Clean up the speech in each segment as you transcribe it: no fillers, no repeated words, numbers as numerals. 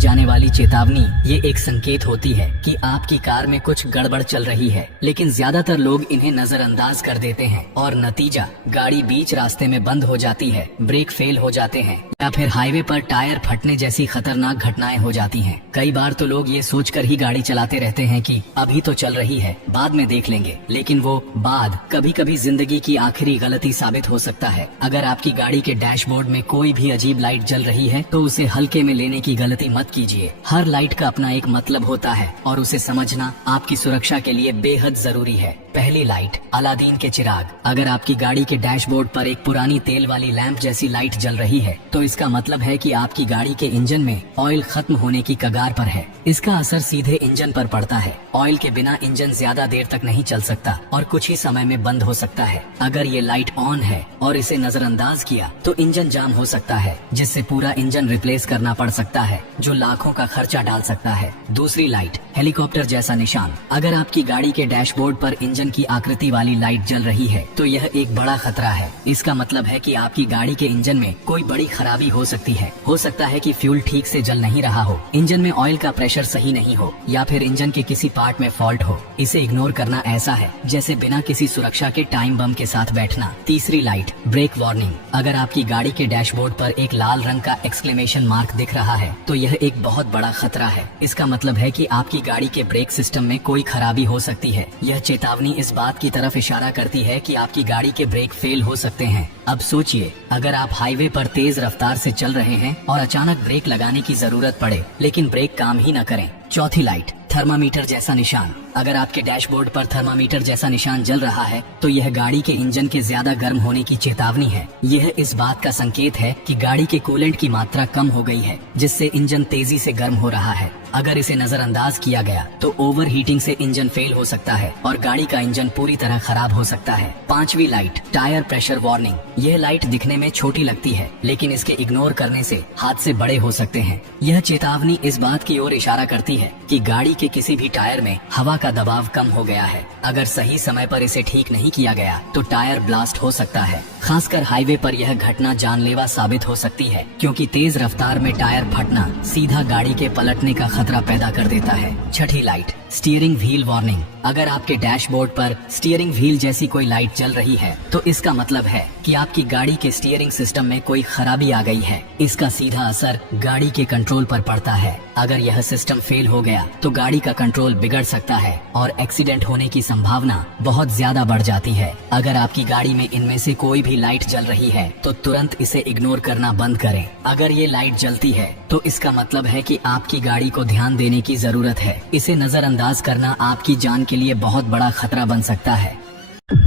जाने वाली चेतावनी ये एक संकेत होती है कि आपकी कार में कुछ गड़बड़ चल रही है, लेकिन ज्यादातर लोग इन्हें नजरअंदाज कर देते हैं और नतीजा गाड़ी बीच रास्ते में बंद हो जाती है, ब्रेक फेल हो जाते हैं या फिर हाईवे पर टायर फटने जैसी खतरनाक घटनाएं हो जाती हैं। कई बार तो लोग ये सोचकर ही गाड़ी चलाते रहते हैं कि अभी तो चल रही है, बाद में देख लेंगे, लेकिन वो बाद कभी कभी जिंदगी की आखिरी गलती साबित हो सकता है। अगर आपकी गाड़ी के डैशबोर्ड में कोई भी अजीब लाइट जल रही है तो उसे हल्के में लेने की गलती मत कीजिए। हर लाइट का अपना एक मतलब होता है और उसे समझना आपकी सुरक्षा के लिए बेहद जरूरी है। पहली लाइट, अलादीन के चिराग। अगर आपकी गाड़ी के डैशबोर्ड पर एक पुरानी तेल वाली लैंप जैसी लाइट जल रही है तो इसका मतलब है कि आपकी गाड़ी के इंजन में ऑयल खत्म होने की कगार पर है। इसका असर सीधे इंजन पर पड़ता है। ऑयल के बिना इंजन ज्यादा देर तक नहीं चल सकता और कुछ ही समय में बंद हो सकता है। अगर ये लाइट ऑन है और इसे नजरअंदाज किया तो इंजन जाम हो सकता है, जिससे पूरा इंजन रिप्लेस करना पड़ सकता है, जो लाखों का खर्चा डाल सकता है। दूसरी लाइट, हेलीकॉप्टर जैसा निशान। अगर आपकी गाड़ी के डैशबोर्ड पर इंजन की आकृति वाली लाइट जल रही है तो यह एक बड़ा खतरा है। इसका मतलब है कि आपकी गाड़ी के इंजन में कोई बड़ी खराबी हो सकती है। हो सकता है कि फ्यूल ठीक से जल नहीं रहा हो, इंजन में ऑयल का प्रेशर सही नहीं हो या फिर इंजन के किसी पार्ट में फॉल्ट हो। इसे इग्नोर करना ऐसा है जैसे बिना किसी सुरक्षा के टाइम बम के साथ बैठना। तीसरी लाइट, ब्रेक वार्निंग। अगर आपकी गाड़ी के डैशबोर्ड पर एक लाल रंग का एक्सक्लेमेशन मार्क दिख रहा है तो यह एक बहुत बड़ा खतरा है। इसका मतलब है कि आपकी गाड़ी के ब्रेक सिस्टम में कोई खराबी हो सकती है। यह चेतावनी इस बात की तरफ इशारा करती है कि आपकी गाड़ी के ब्रेक फेल हो सकते हैं। अब सोचिए, अगर आप हाईवे पर तेज रफ्तार से चल रहे हैं और अचानक ब्रेक लगाने की जरूरत पड़े लेकिन ब्रेक काम ही न करें। चौथी लाइट, थर्मामीटर जैसा निशान। अगर आपके डैशबोर्ड पर थर्मामीटर जैसा निशान जल रहा है तो यह गाड़ी के इंजन के ज्यादा गर्म होने की चेतावनी है। यह इस बात का संकेत है कि गाड़ी के कूलेंट की मात्रा कम हो गई है, जिससे इंजन तेजी से गर्म हो रहा है। अगर इसे नजरअंदाज किया गया तो ओवर हीटिंग से इंजन फेल हो सकता है और गाड़ी का इंजन पूरी तरह खराब हो सकता है। पांचवी लाइट, टायर प्रेशर वार्निंग। यह लाइट दिखने में छोटी लगती है लेकिन इसके इग्नोर करने से हादसे बड़े हो सकते हैं। यह चेतावनी इस बात की ओर इशारा करती है कि गाड़ी के किसी भी टायर में हवा का दबाव कम हो गया है। अगर सही समय पर इसे ठीक नहीं किया गया तो टायर ब्लास्ट हो सकता है। खासकर हाईवे पर यह घटना जानलेवा साबित हो सकती है, क्योंकि तेज रफ्तार में टायर फटना सीधा गाड़ी के पलटने का खतरा पैदा कर देता है। छठी लाइट, स्टीयरिंग व्हील वार्निंग। अगर आपके डैशबोर्ड पर स्टीयरिंग व्हील जैसी कोई लाइट जल रही है तो इसका मतलब है कि आपकी गाड़ी के स्टीयरिंग सिस्टम में कोई खराबी आ गई है। इसका सीधा असर गाड़ी के कंट्रोल पर पड़ता है। अगर यह सिस्टम फेल हो गया तो गाड़ी का कंट्रोल बिगड़ सकता है और एक्सीडेंट होने की संभावना बहुत ज्यादा बढ़ जाती है। अगर आपकी गाड़ी में इनमें से कोई भी लाइट जल रही है तो तुरंत इसे इग्नोर करना बंद करें। अगर ये लाइट जलती है तो इसका मतलब है कि आपकी गाड़ी को ध्यान देने की जरूरत है। इसे नजरअंदाज करना आपकी जान के लिए बहुत बड़ा खतरा बन सकता है।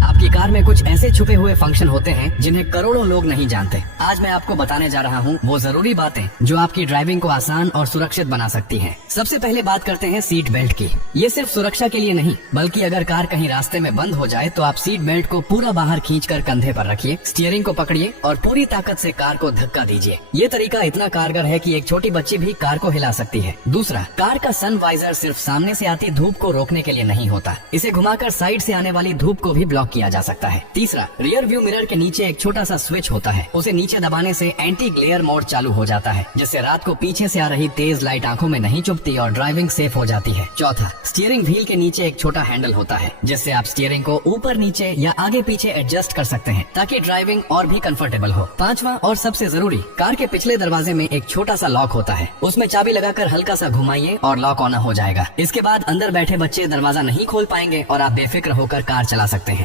आपकी कार में कुछ ऐसे छुपे हुए फंक्शन होते हैं जिन्हें करोड़ों लोग नहीं जानते। आज मैं आपको बताने जा रहा हूँ वो जरूरी बातें जो आपकी ड्राइविंग को आसान और सुरक्षित बना सकती हैं। सबसे पहले बात करते हैं सीट बेल्ट की। ये सिर्फ सुरक्षा के लिए नहीं, बल्कि अगर कार कहीं रास्ते में बंद हो जाए तो आप सीट बेल्ट को पूरा बाहर खींचकर कंधे पर रखिए, स्टीयरिंग को पकड़िए और पूरी ताकत से कार को धक्का दीजिए। ये तरीका इतना कारगर है कि एक छोटी बच्ची भी कार को हिला सकती है। दूसरा, कार का सन वाइजर सिर्फ सामने से आती धूप को रोकने के लिए नहीं होता, इसे घुमाकर साइड से आने वाली धूप को भी ब्लॉक किया जा सकता है। तीसरा, रियर व्यू मिरर के नीचे एक छोटा सा स्विच होता है। उसे नीचे दबाने से एंटी ग्लेयर मोड चालू हो जाता है, जिससे रात को पीछे से आ रही तेज लाइट आंखों में नहीं चुभती और ड्राइविंग सेफ हो जाती है। चौथा, स्टीयरिंग व्हील के नीचे एक छोटा हैंडल होता है, जिससे आप स्टीयरिंग को ऊपर नीचे या आगे पीछे एडजस्ट कर सकते हैं ताकि ड्राइविंग और भी कंफर्टेबल हो। पांचवा और सबसे जरूरी, कार के पिछले दरवाजे में एक छोटा सा लॉक होता है। उसमें चाबी लगाकर हल्का सा घुमाइए और लॉक ऑन हो जाएगा। इसके बाद अंदर बैठे बच्चे दरवाजा नहीं खोल पाएंगे और आप बेफिक्र होकर कार चला सकते हैं।